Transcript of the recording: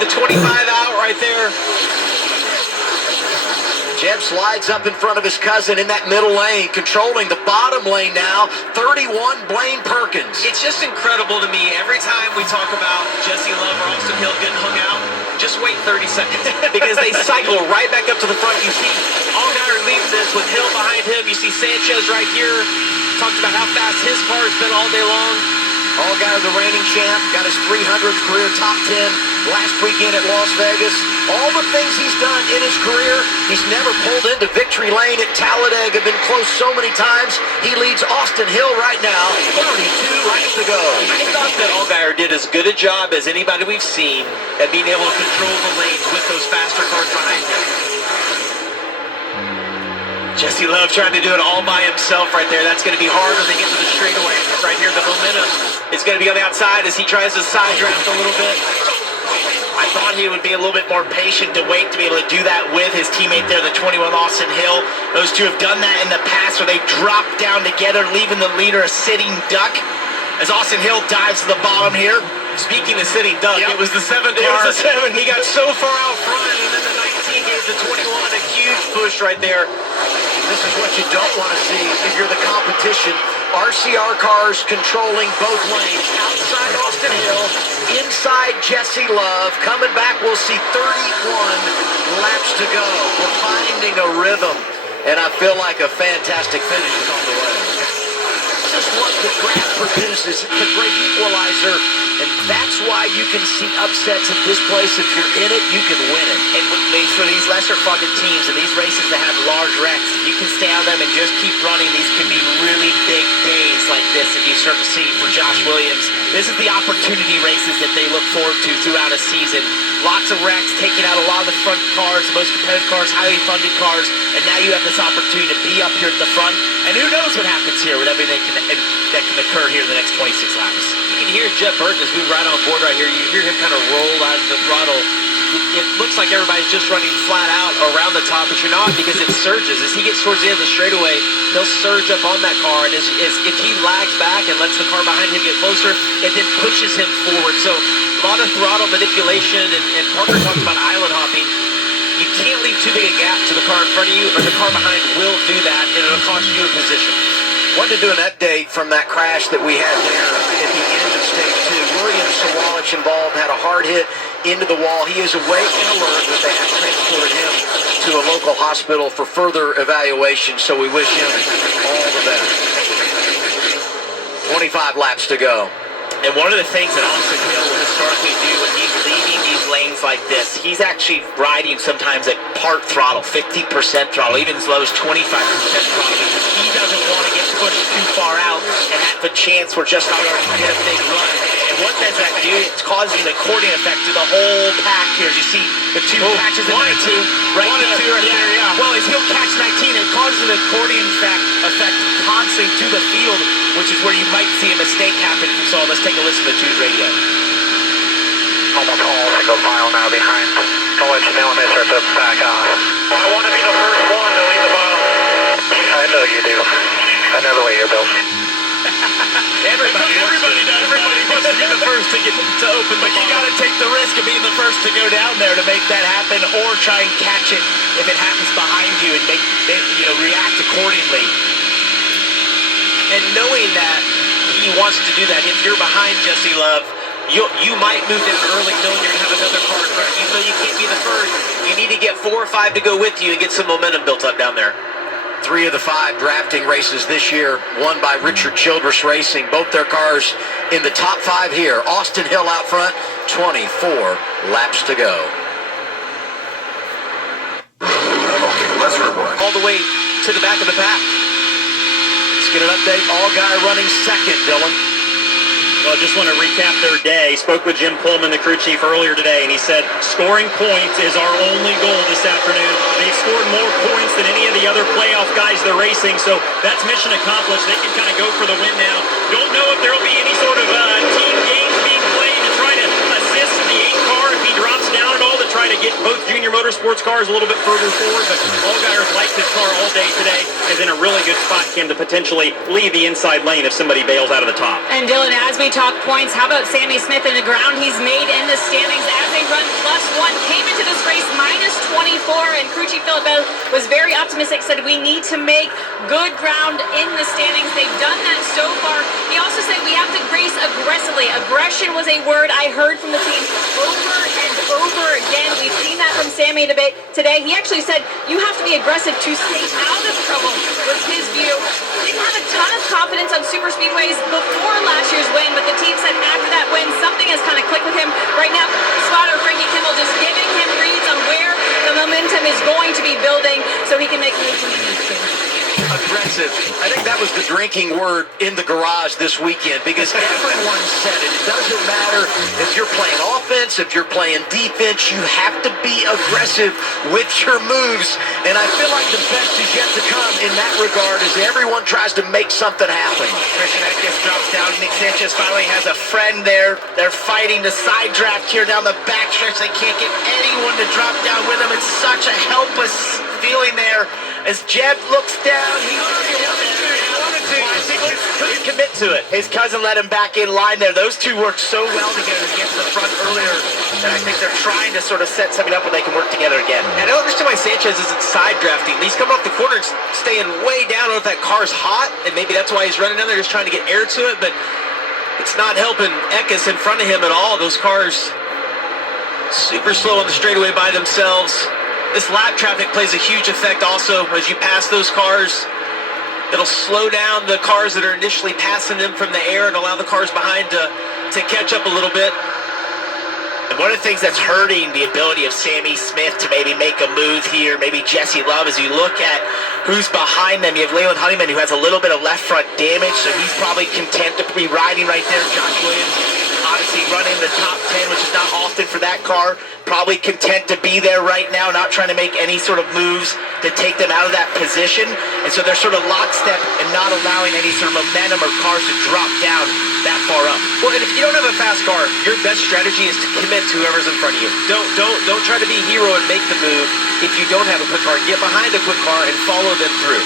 the 25 out right there. Jeb slides up in front of his cousin in that middle lane, controlling the bottom lane now. 31, Blaine Perkins. It's just incredible to me. Every time we talk about Jesse Love or Austin Hill getting hung out, just wait 30 seconds because they cycle right back up to the front. You see Allgaier leads this with Hill behind him. You see Sanchez right here. Talked about how fast his car has been all day long. Allgaier, the reigning champ, got his 300th career top 10 last weekend at Las Vegas. All the things he's done in his career, he's never pulled into victory lane at Talladega, been close so many times. He leads Austin Hill right now, 32 laps to go. I thought that Allgaier did as good a job as anybody we've seen at being able to control the lanes with those faster cars behind him. Jesse Love trying to do it all by himself right there. That's going to be hard when they get to the straightaway. Right here, the momentum is going to be on the outside as he tries to side draft a little bit. I thought he would be a little bit more patient to wait to be able to do that with his teammate there, the 21 Austin Hill. Those two have done that in the past where they drop down together, leaving the leader a sitting duck. As Austin Hill dives to the bottom here. Speaking of sitting duck, it was the 7 car. It was the 7. He got so far out front, and then the 19 gave the 21 a huge push right there. This is what you don't want to see if you're the competition. RCR cars controlling both lanes. Outside Austin Hill, inside Jesse Love. Coming back, we'll see 31 laps to go. We're finding a rhythm, and I feel like a fantastic finish is on the way. This is what the graph produces. It's a great equalizer, and that's why you can see upsets at this place. If you're in it, you can win it. And for these lesser-funded teams and these races that have large wrecks, if you can stay on them and just keep running, these can be really big days like this. If you start to see for Josh Williams, this is the opportunity races that they look forward to throughout a season. Lots of wrecks, taking out a lot of the front cars, the most competitive cars, highly funded cars, and now you have this opportunity to be up here at the front. And who knows what happens here with everything that can occur here in the next 26 laps. You can hear Jeb Burton as we ride on board right here. You hear him kind of roll out of the throttle. It looks like everybody's just running flat out around the top, but you're not, because it surges. As he gets towards the end of the straightaway, he'll surge up on that car, and if he lags back and lets the car behind him get closer, it then pushes him forward. So a lot of throttle manipulation, and Parker talked about island hopping. You can't leave too big a gap to the car in front of you, or the car behind will do that, and it'll cost you a position. Wanted to do an update from that crash that we had there at the end of stage 2. William Sawalich involved, had a hard hit into the wall. He is awake and alert, but they have transported him to a local hospital for further evaluation, so we wish him all the best. 25 laps to go. And one of the things that Austin Hill will historically do when he's leaving these lanes like this, he's actually riding sometimes at part throttle, 50% throttle, even as low as 25% throttle, because he doesn't want to get pushed too far out and have a chance where Justin Allgaier can get a big run. And what does that do? It's causing an accordion effect to the whole pack here. As you see the two patches in 19, right there. Yeah. Well, as he'll catch 19, it causes an accordion effect constantly to the field, which is where you might see a mistake happen. So let's take a listen to the two's radio. Almost all single file now behind. I'll let you know when they start to back off. Well, I want to be the first one to leave the bottom. I know you do. I know the way you're built. Everybody wants to be the first to open the bottom. But you got to take the risk of being the first to go down there to make that happen, or try and catch it if it happens behind you and react accordingly. And knowing that he wants to do that, if you're behind Jesse Love, you might move down early knowing you're going to have another car in front of you. Even though you can't be the first, you need to get 4 or 5 to go with you and get some momentum built up down there. 3 of the 5 drafting races this year, won by Richard Childress Racing. Both their cars in the top 5 here. Austin Hill out front, 24 laps to go. All the way to the back of the pack. Let's get an update. Allgaier running second, Dylan. Well, I just want to recap their day. Spoke with Jim Pullman, the crew chief, earlier today, and he said scoring points is our only goal this afternoon. They've scored more points than any of the other playoff guys they're racing, so that's mission accomplished. They can kind of go for the win now. Don't know if there will be any sort of team games being played to try to assist the 8 car if he drops down at all, to try to get both junior motorsports cars a little bit further forward, but Allgaier's liked his car all day today, is in a really good spot, Kim, to potentially leave the inside lane if somebody bails out of the top. And Dylan, as we talk points, how about Sammy Smith in the ground he's made in the standings as they run plus -1, came into this race -24, and crew chief Philip was very optimistic, said we need to make good ground in the standings. They've done that so far. He also said we have to race aggressively. Aggression was a word I heard from the team over and over again. We've seen that from Sammy today. He actually said you have to be aggressive to stay out of trouble, was his view. Didn't have a ton of confidence on super speedways before last year's win, but the team said after that win, something has kind of clicked with him. Right now, spotter Frankie Kimmel just giving him reads on where the momentum is going to be building so he can make moves when he needs to. Aggressive. I think that was the drinking word in the garage this weekend because everyone said it. It doesn't matter if you're playing offense, if you're playing defense, you have to be aggressive with your moves. And I feel like the best is yet to come in that regard as everyone tries to make something happen. Christian Eckes drops down. Nick Sanchez finally has a friend there. They're fighting the side draft here down the backstretch. They can't get anyone to drop down with them. It's such a helpless feeling there. As Jeb looks down, he wanted to. I think he couldn't commit to it. His cousin let him back in line there. Those two worked so well together to get to the front earlier that I think they're trying to sort of set something up where they can work together again. And I don't understand why Sanchez isn't side drafting. He's coming off the corner and staying way down. I don't know if that car's hot, and maybe that's why he's running down there just trying to get air to it, but it's not helping Eckes in front of him at all. Those cars super slow on the straightaway by themselves. This lap traffic plays a huge effect also as you pass those cars. It'll slow down the cars that are initially passing them from the air and allow the cars behind to catch up a little bit. And one of the things that's hurting the ability of Sammy Smith to maybe make a move here, maybe Jesse Love, as you look at who's behind them. You have Leland Honeyman, who has a little bit of left front damage, so he's probably content to be riding right there. Josh Williams, obviously running the top 10, which is not often for that car. Probably content to be there right now, not trying to make any sort of moves to take them out of that position. And so they're sort of lockstep and not allowing any sort of momentum or cars to drop down that far up. Well, and if you don't have a fast car, your best strategy is to commit to whoever's in front of you. Don't try to be a hero and make the move. If you don't have a quick car, get behind a quick car and follow them through.